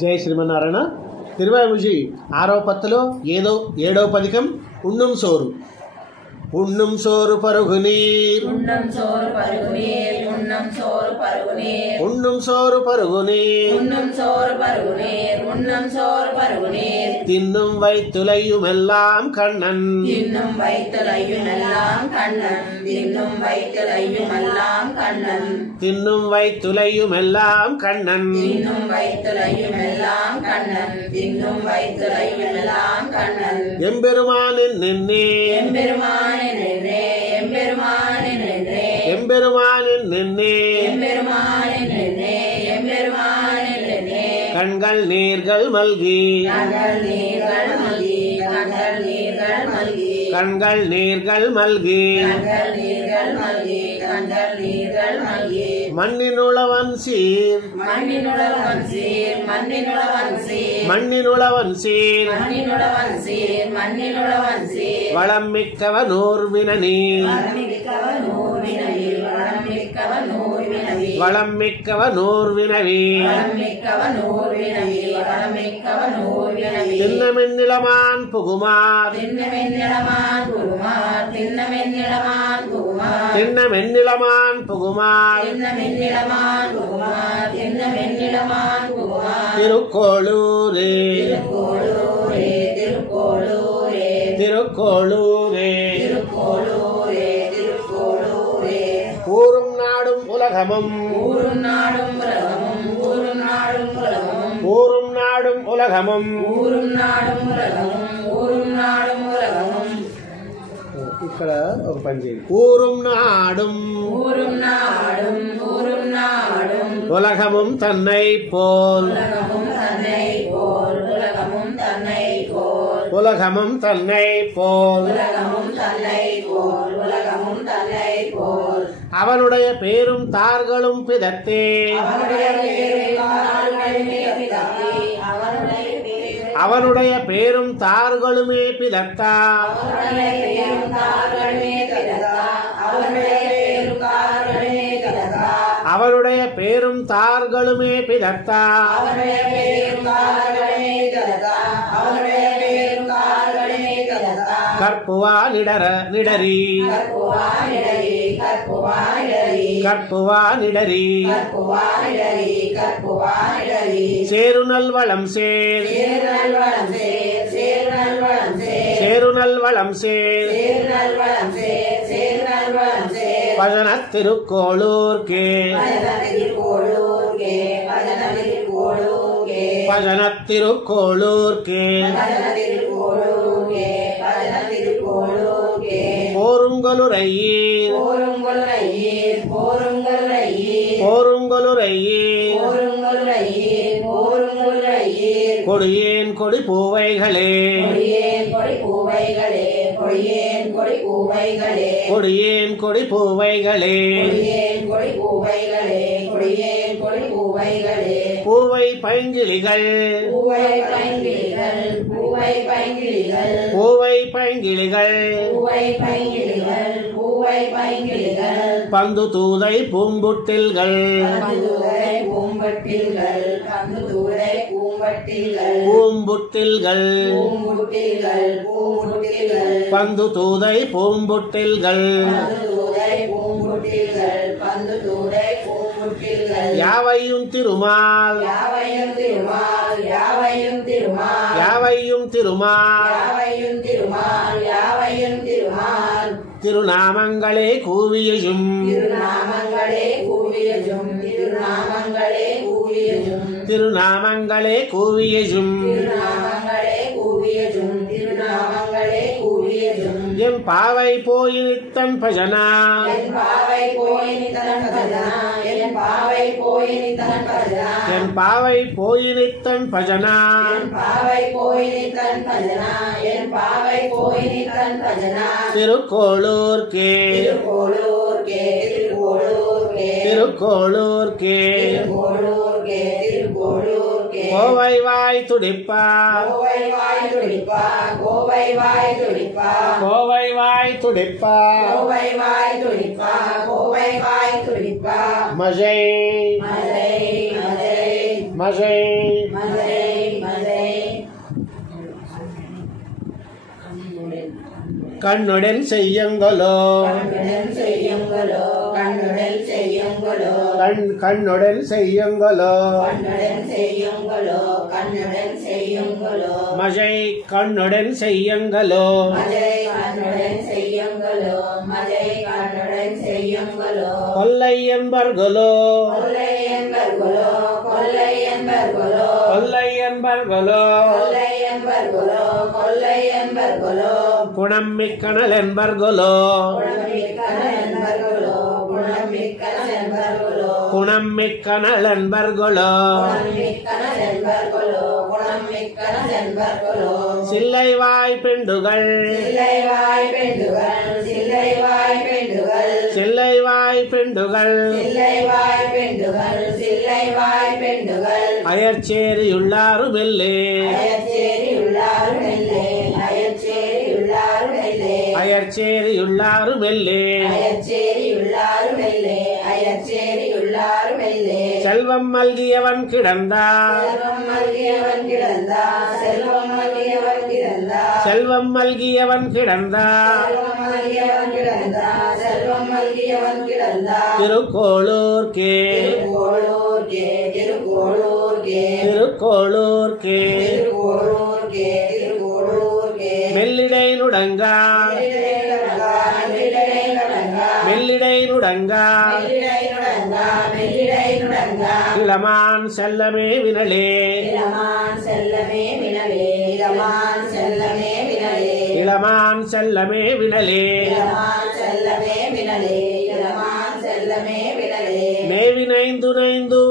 జై శ్రీమన్నారాయణ. తిరువాయిముజి 6వ పత్తులో 7వ పదికం ఉన్నం సోరు. ఉన్నం సోరు పరుగునీర్ ఉన్నం సోరు పరుగునీర్ ఉన్నం సోరు పరుగునీర్ ఉన్నం సోరు పరుగునీర్ ఉన్నం సోరు పరుగునీர் ఉన్నం சோறு பருகுநீர் தின்னும் வைத்துலையுமெல்லாம் கண்ணன் தின்னும் வைத்துலையுமெல்லாம் கண்ணன் தின்னும் வைத்துலையுமெல்லாம் கண்ணன் தின்னும் வைத்துலையுமெல்லாம் கண்ணன் தின்னும் வைத்துலையுமெல்லாம் கண்ணன் தின்னும் வைத்துலையுமெல்லாம் கண்ணன் எம்பெருமானின் நின்னே எம்பெருமானின் நின்றே எம்பெருமானின் நின்றே எம்பெருமானின் நின்னே எம்பெருமானின் நின்றே எம்பெருமானின் நின்றே கண்கள் நீர்கள் மல்கி கண்கள் நீர்கள் மல்கி கண்கள் நீர்கள் மல்கி கண்கள் நீர்கள் மல்கி கண்கள் நீர்கள் மல்கி கண்கள் நீர்கள் மல்கி மண்ணினுளவன் சீர் மண்ணினுளவன் சீர் மண்ணினுளவன் சீர் மண்ணினுளவன் சீர் மண்ணினுளவன் சீர் மண்ணினுளவன் சீர் வளம் மிக்கவனூர் வினனி வளமிக்கவன் ஊர்வினவி வளமிக்கவன் ஊர்வினவி வளம் மிக்கவனூர் வினவி வளமிக்கவன் ஊர்வினவி வளமிக்கவன் ஊர்வினவி தின்னமென்னிளமான் புகுமார் தின்னமென்னிளமான் குருமார் தின்னமென்னிளமான் குருமார் தின்னமென்னிளமான் புகுமார் தின்னமென்னிளமான் குருமார் தின்னமென்னிளமான் குருமார் திருக்கோளூரே திருக்கோளூரே திருக்கோளூரே திருக்கோளூரே திருக்கோளூரே திருக்கோளூரே ஊரும் நாடும் உலகமும் ஊரும் நாடும் உலகமும் ஊரும் நாடும் உலகமும் ஊரும் நாடும் உலகமும் ஊரும் நாடும் உலகமும் ஊரும் நாடும் உலகமும் ఇక్కడ ఒక పని చేయండి. ఊరుం నాடும் ஊரும் நாடும் ஊரும் நாடும் உலகமும் தன்னை போல் உலகமும் தன்னை போல் உலகமும் தன்னை போல் உலகமும் தன்னை போல் உலகமும் தன்னை போல் உலகமும் தன்னை போல் அவனுடைய பேரும் தார்களும் பிதத்தே அவனுடைய பேரை கால்களிலே பிதத்தி அவனுடைய பேரை அவனுடைய பேரும் தார்களுமே பிதத்தா அவனுடைய பேரும் கால்களே பிதத்தா அவனுடைய பேரும் கால்களே பிதத்தா அவனுடைய பேரும் தார்களுமே பிதத்தா அவனுடைய பேரும் கால்களே பிதத்தா அவனுடைய பேரும் கால்களே பிதத்தா கற்புவா நிடரி கற்புவானிடரி கற்புவானிடரி கற்புவா நிடரி கற்புவானிடரி கற்புவானிடரி சேருநல் வளம் சேர் சேருநல் வளம் சேர் சேருநல் வளம் சேர் சேருநல் வளம் சேர் சேருநல் வளம் சேர் சேருநல் வளம் சேர் பஜனத் திருக்கோளூர்க்கே பஜனத்திருக்கோளூர்கே பஜனத்திருக்கோளூர்கே பஜனத் திருக்கோளூர்க்கே பஜனத்திருக்கோளூர்கே பஜனத்திருக்கோளூர்கே போருங்கொலுரையீர் போருங்கொல்லையீர் போருங்கொல்லையீர் போருங்கொலுரையீர் போருங்கொல்லையீர் போருங்கொல்லையீர் கொடியேன் கொடி பூவைகளே கொடியேன் கொடி பூவைகளே கொடியேன் கொடி பூவைகளே கொடியேன் கொடி பூவைகளே கொடியேன் கொடி பூவைகளே கொடியேன் கொடி பூவைகளே பூவை பைங்கிளிகள் பூவை பைங்கிளிகள் பூவை பைங்கிளிகள் பூவை பைங்கிளிகள் பூவை பைங்கிளிகள் பூவை பைங்கிளிகள் பந்து தூதை பூம்புட்டில்கள் பந்துதுரை பூம்பட்டில்கள் பந்துதுரை பூம்பட்டில்கள் பூம்புட்டில்கள் பூம்புட்டில்கள் பூம்புட்டில்கள் பந்து தூதை பூம்புட்டில்கள் பந்துதுரை பூம்புட்டில்கள் பந்துதுரை பூம்புட்டில்கள் யாவையும் திருமால் யாவையும் திருமால் யாவையும் திருமால் யாவையும் திருமால் யாவையும் திருமால் யாவையும் திருமால் திருநாமங்களே கூவியையும் திருநாமங்களே கூவியதும் திருநாமங்களே கூவியதும் திருநாமங்களே கூவியையும் திருநாமங்களே கூவியதும் திருநாமங்களே கூவியதும் எம் பாவை போயினித்தன் பஜனா என் பாவை போயினித்தன் பஜனா என் பாவை போயினித்தன் பஜனா என் பாவை போயினித்தன் பஜனா என் பாவை போயினித்தன் பஜனா என் பாவை போயினித்தன் பஜனா திருக்கோளூர்க்கே திருக்கோளூர்கே திருக்கோளூர்கே திருக்கோளூர்க்கே திருக்கோளூர்கே திருக்கோளூர்கே கோவை வாய் துடிப்பா கோவை வாய் துடிப்பா கோவை வாய் துடிப்பா கோவை வாய் துடிப்பா கோவை வாய் துடிப்பா கோவை வாய் துடிப்பா மஜை மலை மலை மசை மதை மதை கண்ணுடன் செய்யுங்களோ கண்ணுடன் செய்யுங்களோ கண்ணுடன் செய்யுங்களோ கண்ணுடன் செய்யுங்களோ கண்ணுடன் செய்யுங்களோ கண்ணுடன் செய்யுங்களோ மசை கண்ணுடன் செய்யுங்களோ மதை கண்ணுடன் செய்யுங்களோ மதை கண்ணுடன் செய்யுங்களோ கொல்லை என்பர்களோ கொல்லை என்பர்களோ கொல்லை என்பர்களோ கொல்லை என்பர்களோ கொல்லை என்பர்களோ கொல்லை என்பர்களோ குணம் மிக்கணல் என்பர்களோ குணமிக்கன என்பர்களோ குணமிக்கன என்பர்களோ குணம் மிக்கணல் என்பர்களோ குணமிக்கன என்பர்களோ குணமிக்கன என்பர்களோ சில்லை வாய் பெண்டுகள் சில்லை வாய் பெண்டுகள் சில்லை வாய் பெண்டுகள் சில்லை வாய் பெண்டுகள் சில்லை வாய் பெண்டுகள் சில்லை வாய் பெண்டுகள் அயற்சேரியுள்ளாருமெல்லே அயற்சேரியுள்ளாருமெல்லே அயற்சேரியுள்ளாருமெல்லே அயற்சேரியுள்ளாருமெல்லே அயற்சேரியுள்ளாருமெல்லே அயற்சேரியுள்ளாருமெல்லே செல்வம் மல்கியவன் கிடந்தார் செல்வம் மல்கியவன் கிடந்தார் செல்வம் மல்கியவன் கிடந்தார் செல்வம் மல்கியவன் கிடந்தார் செல்வம் மல்கியவன் கிடந்தார் செல்வம் மல்கியவன் கிடந்தார் திருக்கோளூர்க்கே திருக்கோளூர்க்கே திருக்கோளூர்க்கே திருக்கோளூர்க்கே திருக்கோளூர்க்கே திருக்கோளூர்க்கே மெல்லிடை நுடங்கா மெல்லிடை நுடங்கா இளமான் செல்லமே வினலே இளமான் செல்லமே வினலே இளமான் செல்லமே வினலே இளமான் செல்லமே வினலே இளமான் செல்லமே வினலே இளமான் செல்லமே வினலே மேவினைந்து நைந்து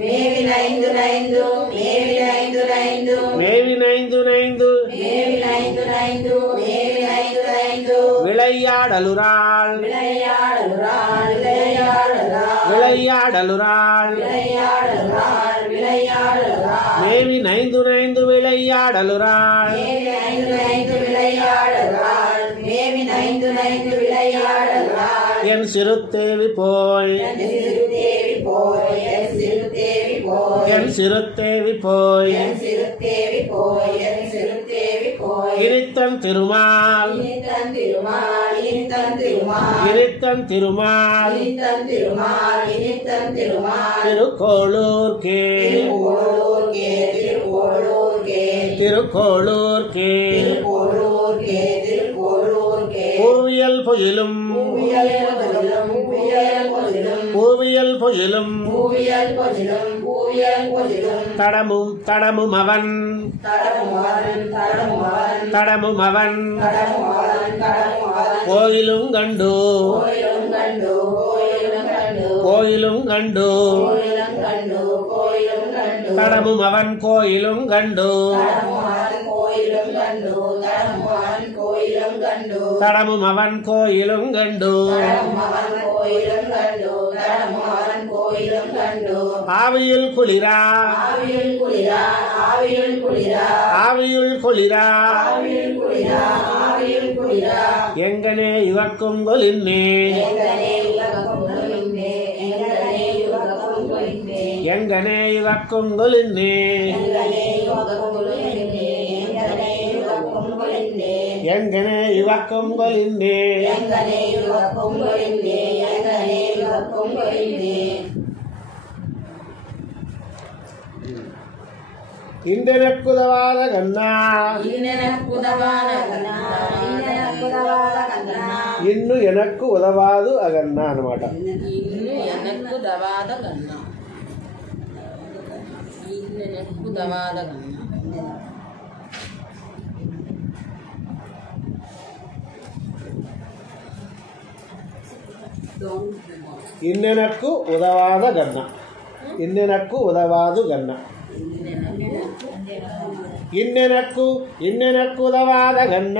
மேவினைந்து நைந்து மேவினைந்து நைந்து மேவினைந்து நைந்து மேவினைந்து நைந்து மேவினைந்து நைந்து விளையாடலுராள் விளையாடலுராள் விளையாடலுராள் விளையாடலுராள் விளையாடலுராள் விளையாடலுராள் மேவி நைந்து நைந்து விளையாடலுராள் மேவி நைந்து நைந்து விளையாடலுராள் மேவி நைந்து நைந்து விளையாடலுராள் என் சிறுத்தேவி போய் என் சிறுதேவி போய் என் சிறுதேவி போய் என் சிறுத்தேவி போய் என் சிறுதேவி போய் என் சிறுதேவி போய் இனித்தன் திருமால் இனித்தன் திருமால் இனித்தன் திருமால் இனித்தன் திருமால் இனித்தன் திருமால் இனித்தன் திருமால் திருக்கோளூர்க்கே திருக்கோளூர்க்கே திருக்கோளூர்க்கே திருக்கோளூர்க்கே திருக்கோளூர்க்கே திருக்கோளூர்க்கே பூவியல் பொயிலும் பூவியல் பொதிலும் பூவியல் பொதிலும் பூவியல் பொயிலும் பூவியல் பொதிலும் பூவியல் பொதிலும் தடமும் தடமும் அவன் தடமுவன் தடமுவன் தடமும் அவன் தடமுவன் தடமுவன் கோயிலும் கண்டு கோயிலும் கண்டு கோயிலும் கண்டு கோயிலும் கண்டு கோயிலும் கண்டு கோயிலும் கண்டு தடமும் அவன் கோயிலும் கண்டு தடமுவன் கோயிலும் கண்டு தடமுவன் கோயிலும் கண்டு தடமும் அவன் கோயிலும் கண்டு தடமுவன் கோயிலும் கண்டு தடமுவன் கோயிலும் கண்டு ஆவியில் குளிரா ஆவியுள் குளிரா ஆவியுள் குளிரா ஆவியுள் குளிரா ஆவியுள் குளிரா ஆவியுள் குளிரா எங்கனே இவக்கும் கொலின்னே எங்கனே யுகக்கும் கொலிந்தே எங்கனே யுகக்கும் கொலிந்தே எங்கனே இவக்கும் கொலின்னே எங்கனே யுகக்கும் கொலிந்தே எங்கனே யுகக்கும் கொலிந்தே எங்கனே இவக்கும் கொலின்னே எங்கனே யுகக்கும் கொலிந்தே எங்கனே யுகக்கும் கொலிந்தே இன்றெனக்குதவாத கண்ணா இன்னெனக்குதவான கண்ணா இன்னெனக்குதவாத கண்ணா ఇన్ను ఎనక్కు ఉదవాదు అగన్నా అనమాట. ఇన్ను ఎనక్కు దవాద గన్న ఇన్ను ఎనక్కు దవాద గన్న ಇನ್ನೆನಕ್ಕು ಉದವಾದ ಗನ್ನ ಇನ್ನೆನಕ್ಕು ಉದವಾದು ಗನ್ನ ಇನ್ನೆನಕ್ಕು ಇನ್ನೆನಕ್ಕುದವಾದ ಗನ್ನ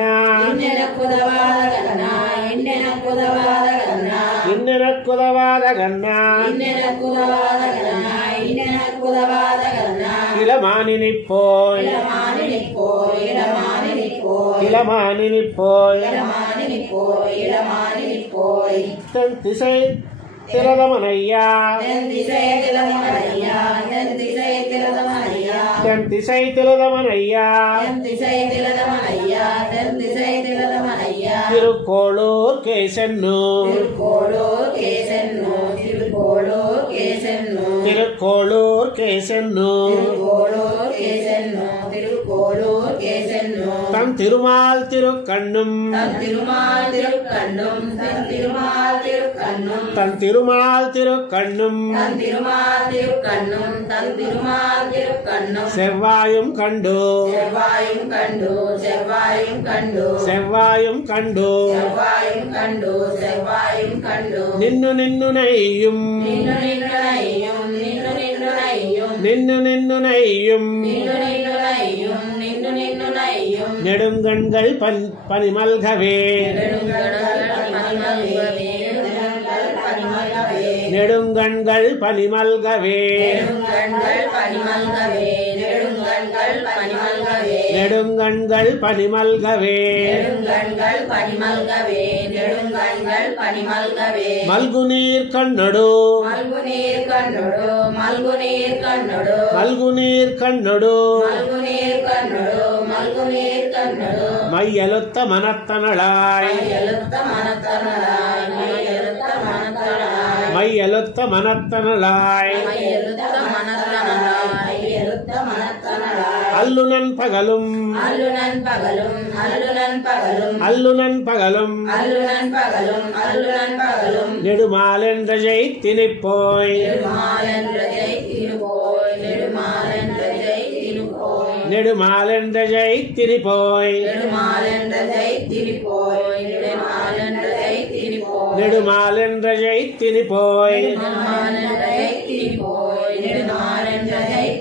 ಇನ್ನೆನಕ್ಕುದವಾದ ಗನ್ನ ಇನ್ನೆನಕ್ಕುದವಾದ ಗನ್ನ ಇನ್ನೆನಕ್ಕುದವಾದ ಗನ್ನ ಇನ್ನೆನಕ್ಕುದವಾದ ಗನ್ನ ಇನ್ನೆನಕ್ಕುದವಾದ ಗನ್ನ இளமானினிப்போய் இளமானினிப்போய் இளமானினிப்போய் இளமானினிப்போய் இளமானினிப்போய் இளமானினிப்போய் தன் திசை திரதமனையா தென் திசை திலமனையா தென் திசை திலமனையா திலதமனையா தென் திசை திலதமனையா என் திசை திலதமனையா தென் திசை திலதமனையா திருக்கோளூர் கேசன்னூர் திருக்கோளூர் கேசன்னூர் திருக்கோளூர் கேசன்னூர் திருக்கோளூர் கேசன்னூர் திருக்கோளூர் கேசன்னூர் திருக்கோளூர் கேசன்னூர் தன் திருமால் திருக்கண்ணும் தன் திருமால் திருக்கண்ணும் தன் திருமால் திருக்கண்ணும் தன் திருமால் திருக்கண்ணும் தன் திருமால் திருக்கண்ணும் தன் திருமால் திருக்கண்ணும் செவ்வாயும் கண்டு செவ்வாயும் கண்டு செவ்வாயும் கண்டு செவ்வாயும் கண்டு செவ்வாயும் கண்டு செவ்வாயும் கண்டு நின்னு நின்னு நெய்யும் நின்னு நின்னு நையும் நின்னு நின்னு நையும் நின்னு நின்னு நெய்யும் நின்னு நின்னு நையும் நின்னு நின்னு நையும் நெடுங்கண்கள் பனிமல்கவே நெடுங்கண்கள் பனிமல்கவே நெடுங்கண்கள் பனிமல்கவே நெடுங்கண்கள் பனிமல்கவே நெடுங்கண்கள் பனிமல்கவே நெடுங்கண்கள் பனிமல்கவே நெடுங்கண்கள் பனிமல்கவே மல்குநீர் கண்ணொடு மல்குநீர் கண்ணொடு மல்குநீர் கண்ணொடு மல்குநீர் கண்ணொடு மல்குநீர் கண்ணொடு மல்குநீர் கண்ணொடு மையலுத்த மனத்தனளாய் எழுத்த மனத்தனளாய் எழுத்த மனத்தனளாய் மையலுத்த மனத்தனளாய் எழுத்த மனத்தனளாய் எழுத்த மனத்தனளாய் அல்லுனன் பகலும் அல்லுனன் பகலும் அல்லுனன் பகலும் அல்லுனன் பகலும் அல்லுனன் பகலும் அல்லுனன் பகலும் நெடுமாலென்ற திணிப்போய் நெடுமாலென்ற திருப்போய் நெடுமாலென்ற திருப்போய் நெடுமாலென்ற திணிப்போய் நெடுமாலென்ற திருப்போய் நெடுமாலென்ற திருப்போய் நெடுமாலென்ற திணிப்போய் நெடுமாலென்ற திருப்போய் நெடுமாலென்ற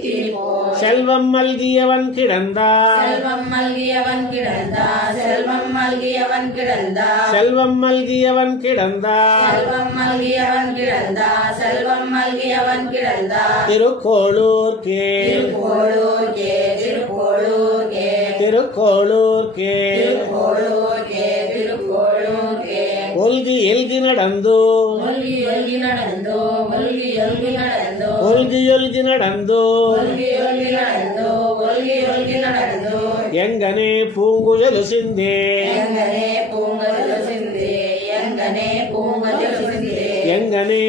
திருப்போய் செல்வம் மல்கியவன் கிடந்தார் செல்வம் மல்கியவன் கிடந்தார் செல்வம் மல்கியவன் கிடந்தார் செல்வம் மல்கியவன் கிடந்தார் செல்வம் மல்கியவன் கிடந்தார் செல்வம் மல்கியவன் கிடந்தார் திருக்கோளூர்க்கே திருக்கோளூர்க்கே திருக்கோளூர்க்கே திருக்கோளூர்க்கே திருக்கோளூர்க்கே திருக்கோளூர்க்கே ஒல்கி எல்கி நடந்து ஒல்கி ஒல்கி நடந்தோ ஒல்கி ஒல்கி நடந்தோ ஒல்கி ஒல்கி நடந்து ஒல்கி ஒல்கி நடந்தோ ஒல்கி ஒல்கி நடந்தோ எங்கனே பூங்குழಲು சிந்தே எங்கனே பூங்கல் சிந்தே எங்கனே பூங்கல் சிந்தே எங்கனே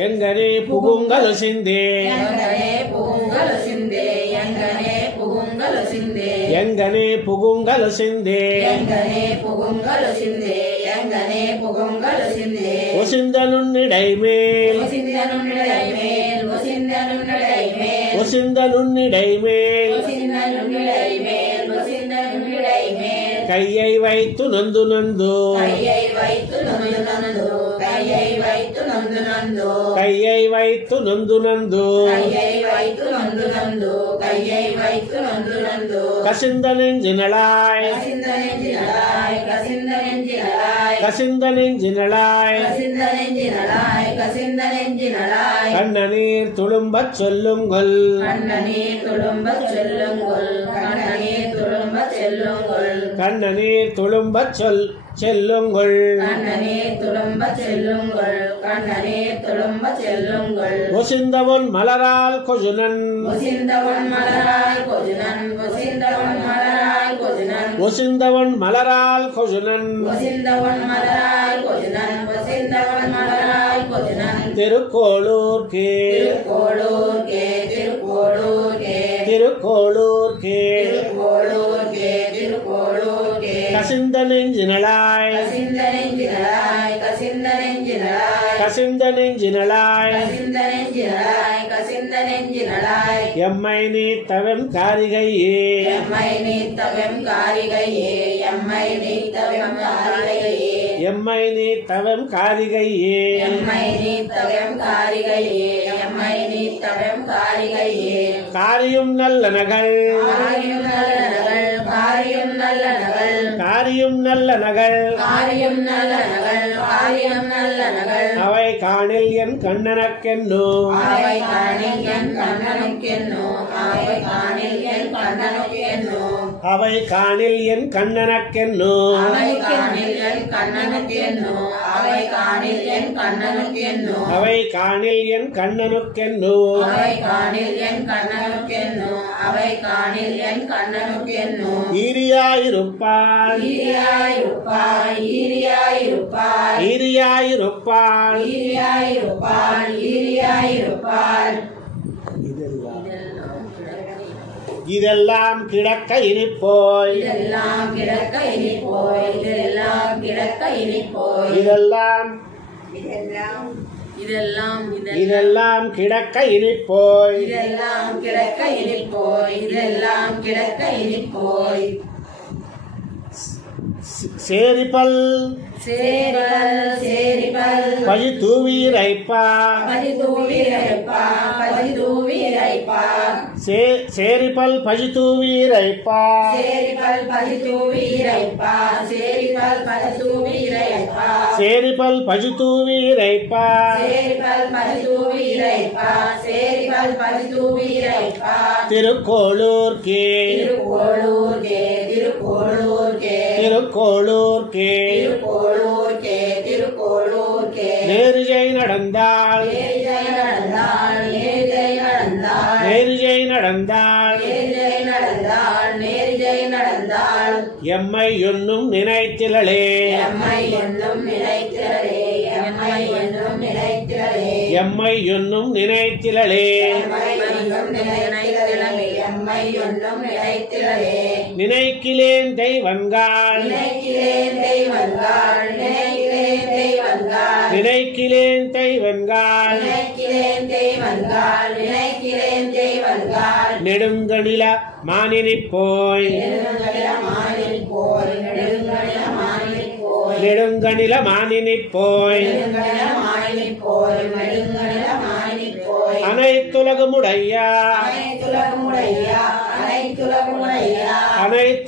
எங்கனே புகுங்கಲು சிந்தே எங்கனே பூங்கல் சிந்தே எங்கனே பூங்கல் சிந்தே எங்கனே புகுங்கಲು சிந்தே எங்கனே பூங்கல் சிந்தே எங்கனே பூங்கல் சிந்தே ஒசிந்தனுன்னிடை மேல் ஒசிந்தனுன்னிடை மேல் ஒசிந்தனுன்னிடை மேல் ஒசிந்தனுன்னிடை மேல் ஒசிந்தனுன்னிடை மேல் ஒசிந்தனுன்னிடை மேல் கையை வைத்து நொந்து நொந்து கையை வைத்து நொந்து நொந்து கையை வைத்து நொந்து நொந்து கையை வைத்து நொந்து நொந்து கையை வைத்து நொந்து நொந்து கையை வைத்து நொந்து நொந்து கசிந்த நெஞ்சினளாய் கசிந்த நெஞ்சினளாய் கசிந்த நெஞ்சினளாய் கசிந்த நெஞ்சினளாய் கசிந்த நெஞ்சினளாய் கசிந்த நெஞ்சினளாய் கண்ணநீர் துளும்பச் சொல்லுங்கள் கண்ணநீர் துளும்பச் சொல்லுங்கள் கண்ணநீர் துளும்பச் செல்லுங்கள் கண்ணநீர் துளும்பச் செல்லுங்கள் கண்ணநீர் துளும்பச் செல்லுங்கள் கண்ணநீர் துளும்பச் செல்லுங்கள் ஒசிந்தவன் மலரால் கொஜுனன் ஒசிந்தவன் மலரால் கொஜுனன் ஒசிந்தவன் மலரால் கொஜுனன் ஒசிந்தவன் மலரால் கொஜுனன் ஒசிந்தவன் மலரால் கொஜுனன் ஒசிந்தவன் மலரால் கொஜுனன் திருக்கோளூர்க்கே திருக்கோளூர்க்கே திருக்கோளூர்க்கே திருக்கோளூர்க்கே திருக்கோளூர்க்கே திருக்கோளூர்க்கே கசிந்த நெஞ்சினளாய் கசிந்த நெஞ்சினளாய் கசிந்த நெஞ்சினளாய் கசிந்த நெஞ்சினளாய் கசிந்த நெஞ்சினளாய் கசிந்த நெஞ்சினளாய் எம்மை நீ தவம் காரிகையே எம்மை நீத்தவம் காரிகையே எம்மை நீத்தவம் காரிகையே எம்மை நீ தவம் காரிகையே எம்மை நீத்தவம் காரிகையே எம்மை நீத்தவம் காரிகையே காரியும் நல்ல நகள் காரியம் நல்ல நகள் காரியம் நல்ல நகள் காரியும் நல்ல நகள் காரியம் நல்ல நகள் காரியம் நல்ல நகள் அவை காணில் என் கண்ணனக்கென்னோ அவை காணில் என் கண்ணனுக்கென்னோ அவை காணில் என் கண்ணனுக்கென்னோ அவை காணில் என் கண்ணனக்கென்னோ அவை காணில் என் கண்ணனுக்கென்னோ அவை அவை காணில் என் கண்ணனுக்கென்னோ அவை காணில் என் கண்ணனுக்கென்னோ அவை காணில் என் கண்ணனுக்கென்னோ அவை காணில் என் கண்ணனுக்கென்னோ ஈரியாயிருப்பாள் ஈரியாயிருப்பாள் ஈரியாயிருப்பாள் ஈரியாயிருப்பாள் ஈரியாயிருப்பாள் ஈரியாயிருப்பாள் இதெல்லாம் கிடக்க இனிப்போய் இதெல்லாம் கிடக்க இனிப்போய் இதெல்லாம் கிடக்க இனிப்போய் இதெல்லாம் இதெல்லாம் இதெல்லாம் கிடக்க இனிப்போய் இதெல்லாம் கிடக்க இனிப்போய் இதெல்லாம் கிடக்க இனிப்போய் சேரிபல் சேரிபல் சேரிபல் பஜி தூவீரைப்பா பதி தூவிரைப்பா பதி தூவிரைப்பா சேரிபல் பஜி தூவீரைப்பா சேரிபல் பதி தூவிரைப்பா சேரிபல் பதி தூவிரைப்பா சேரிபல் பஜி தூவீரைப்பா சேரிபல் பதி தூவிரைப்பா சேரிபல் பதி தூவிரைப்பா திருக்கோளூர்க்கே திருக்கோளூர்க்கே திருக்கோளூர்க்கே திருக்கோளூர்க்கே திருக்கோளூர்க்கே திருக்கோளூர்க்கே நேரிஜை நடந்தாள் நேரிஜை நடந்தாள் நேரிஜை நடந்தாள் நேரிஜை நடந்தாள் நேரிஜை நடந்தாள் நேரிஜை நடந்தாள் எம்மை என்னும் நினைத்திலளே எம்மை என்னும் நினைத்திரளே எம்மை என்னும் நினைத்திரளே எம்மை என்னும் நினைத்திலளே எம்மை என்னும் நினைத்திரளே எம்மை என்னும் நினைத்திரளே நினைக்கிலேன் தெய்வங்காள் நினைக்கிறேன் தெய்வங்காள் நினைக்கிறேன் தெய்வங்காள் நினைக்கிலேன் தெய்வங்காள் நினைக்கிறேன் தெய்வங்காள் நினைக்கிறேன் தெய்வங்காள் நெடுங்கணில மானினி போய் நெடுங்கணில மானில் போய் நெடுங்கணில மானில் போய் நெடுங்கணில மானினி போய் நெடுங்கணில மானில் போய் நெடுங்கணில மானில் போய் அனைத்துலகமுடையா அனைத்துலகமுடையா அனைத்துலகமுடையா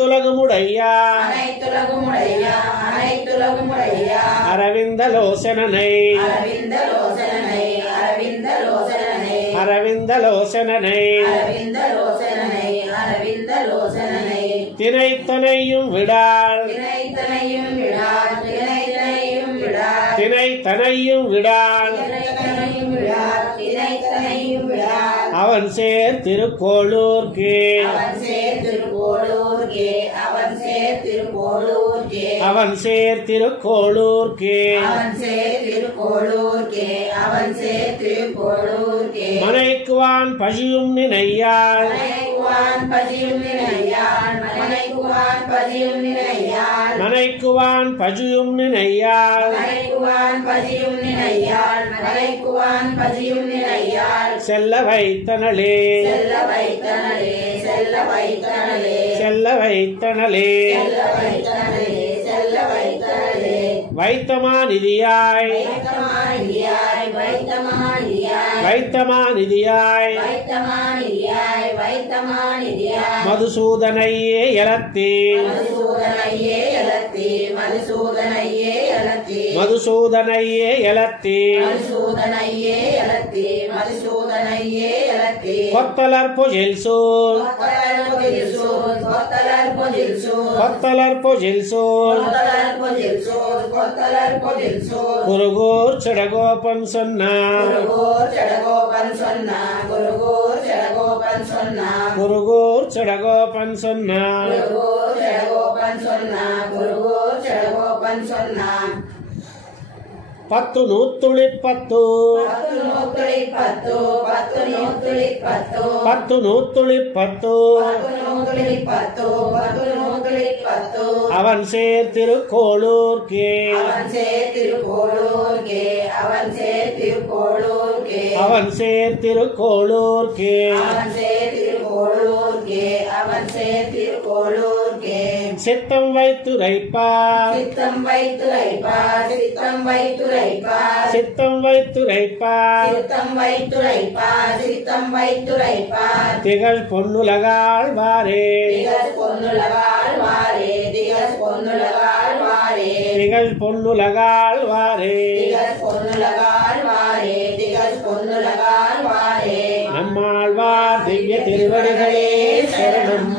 அனைத்துலகமுடையா அனைத்துலகமுடையா அனைத்துலகமுடையா அரவிந்த லோசனனை அரவிந்த லோசனனை அரவிந்த லோசனனை அரவிந்த லோசனனை அரவிந்த லோசனனை அரவிந்த லோசனனை தினைத்தனையும் விடாள் தினைத்தனையும் விடார் தினைத்தனையும் விடார் தினைத்தனையும் விடாள் தினைத்தனையும் விடார் தினைத்தனையும் விடார் அவன் சேர் திருக்கோளூர்க்கே அவன் சேர் திருக்கோளூர்க்கே அவன் சேர் திருக்கோளூர்க்கே அவன் சேர் திருக்கோளூர்க்கே அவன் சேர் திருக்கோளூர்க்கே அவன் சேர் திருக்கோளூர்க்கே மனைக்குவான் பசியும் நினையாள் மனைக்குவான் பதியும் நினையாள் மனைக்குவான் பதியும் நினையாள் மனைக்குவான் பசியும் நினையாள் மனைக்குவான் பதியும் நினையாள் மனைக்குவான் பதியும் நினையாள் செல்ல வைத்தனளே செல்ல வைத்தனளே செல்ல வைத்தனளே செல்ல வைத்தனளே செல்ல வைத்தனளே செல்ல வைத்தனளே வைத்தமாநிதியாய் வைத்தமானியாய் வைத்தமானியாய் வைத்தமாநிதியாய் வைத்தமானியாய் வைத்தமானியாய் மதுசூதனையே எலத்தே மதுசூதனையே எலத்தி மதுசூதனையே எலத்தி மதுசூதனையே எலத்தே மதுசூதனையே எலத்தி மதுசூதனையே எலத்தி கொத்தலர் பொஜில் சூல் கொத்தலர் பொதில் சூழ் கொத்தலர் பொதில் சூழ் கொத்தலர் பொஜில் சூல் கொத்தலர் பொதில் சூழ் கொத்தலர் பொதில் சூழ் குருகூர் செடகோபன் சொன்னார் குருகூர் செடகோபன் சொன்னா குருகூர் செடகோபன் சொன்னா குருகூர் செடகோபன் சொன்னார் குருகூர் செடகோபன் சொன்னா குருகூர் செடகோபன் சொன்னா 10 நூத்துளிப்பத்து 10 நூத்துளிப்பத்து 10 நூத்துளிப்பத்து 10 நூத்துளிப்பத்து 10 நூத்துளிப்பத்து 10 நூத்துளிப்பத்து அவன் சேர் திருக்கோளூர்க்கே அவன் சேர் திருக்கோளூர்க்கே அவன் சேர் திருக்கோளூர்க்கே அவன் சேர் திருக்கோளூர்க்கே அவன் சேர் திருக்கோளூர்க்கே அவன் சேர் திருக்கோளூர்க்கே சித்தம் வைத்துரைப்பார் சித்தம் வைத்துரைப்பார் சித்தம் வைத்துரைப்பார் சித்தம் வைத்துரைப்பார் சித்தம் வைத்துரைப்பார் சித்தம் வைத்துரைப்பார் திகழ் பொன்னுலகாள் வாரே திகழ் பொன்னுலகாள் வாரே திகழ் பொன்னுலகாள் வாரே திகழ் பொன்னுலகாள் வாரே திகழ் பொன்னுலகாள் வாரே திகழ் பொன்னுலகாள் வாரே நம்மாழ்வார் திவ்ய திருவடிகளே சரணம்.